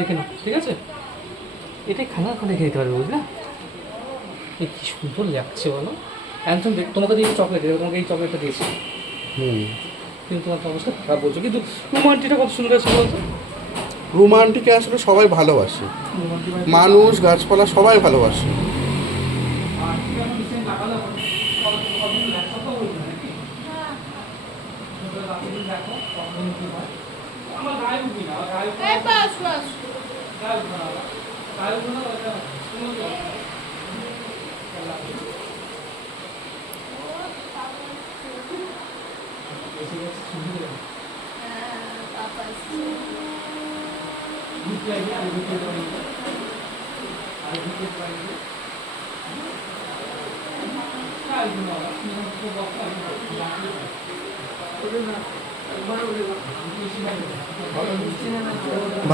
দেখে নাও, ঠিক আছে? এটাই খানা এখন রেখে দিতে পারবে, বুঝলে? কি সুন্দর লাগছে বলো। একদম তোমাকে দিয়ে চকলেট দেবে, তোমাকে এই চকলেটটা দিয়েছি। কিন্তু তোমার তো অবস্থা খারাপ বলছো, কিন্তু রোমান্টিকটা কত সুন্দর আছে বলতো। রোমান্টিকে আসলে সবাই ভালোবাসে, মানুষ গাছপালা সবাই ভালোবাসে।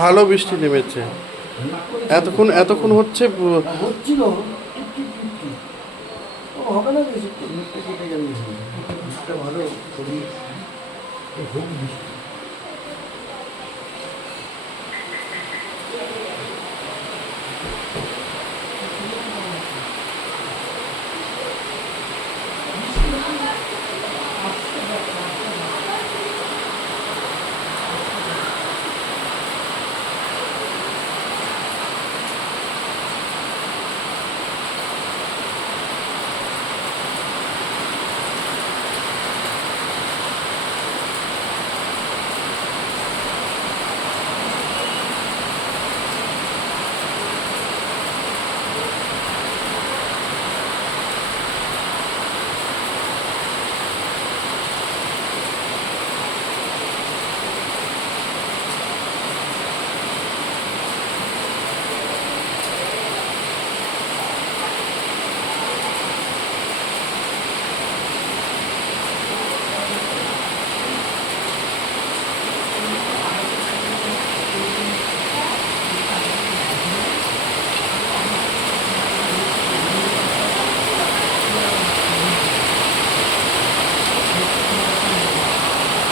ভালো বৃষ্টি নেমেছে, এতক্ষণ এতক্ষণ হচ্ছে হচ্ছিল হবে না বেশি কেটে যাবে ভালো খুব বৃষ্টি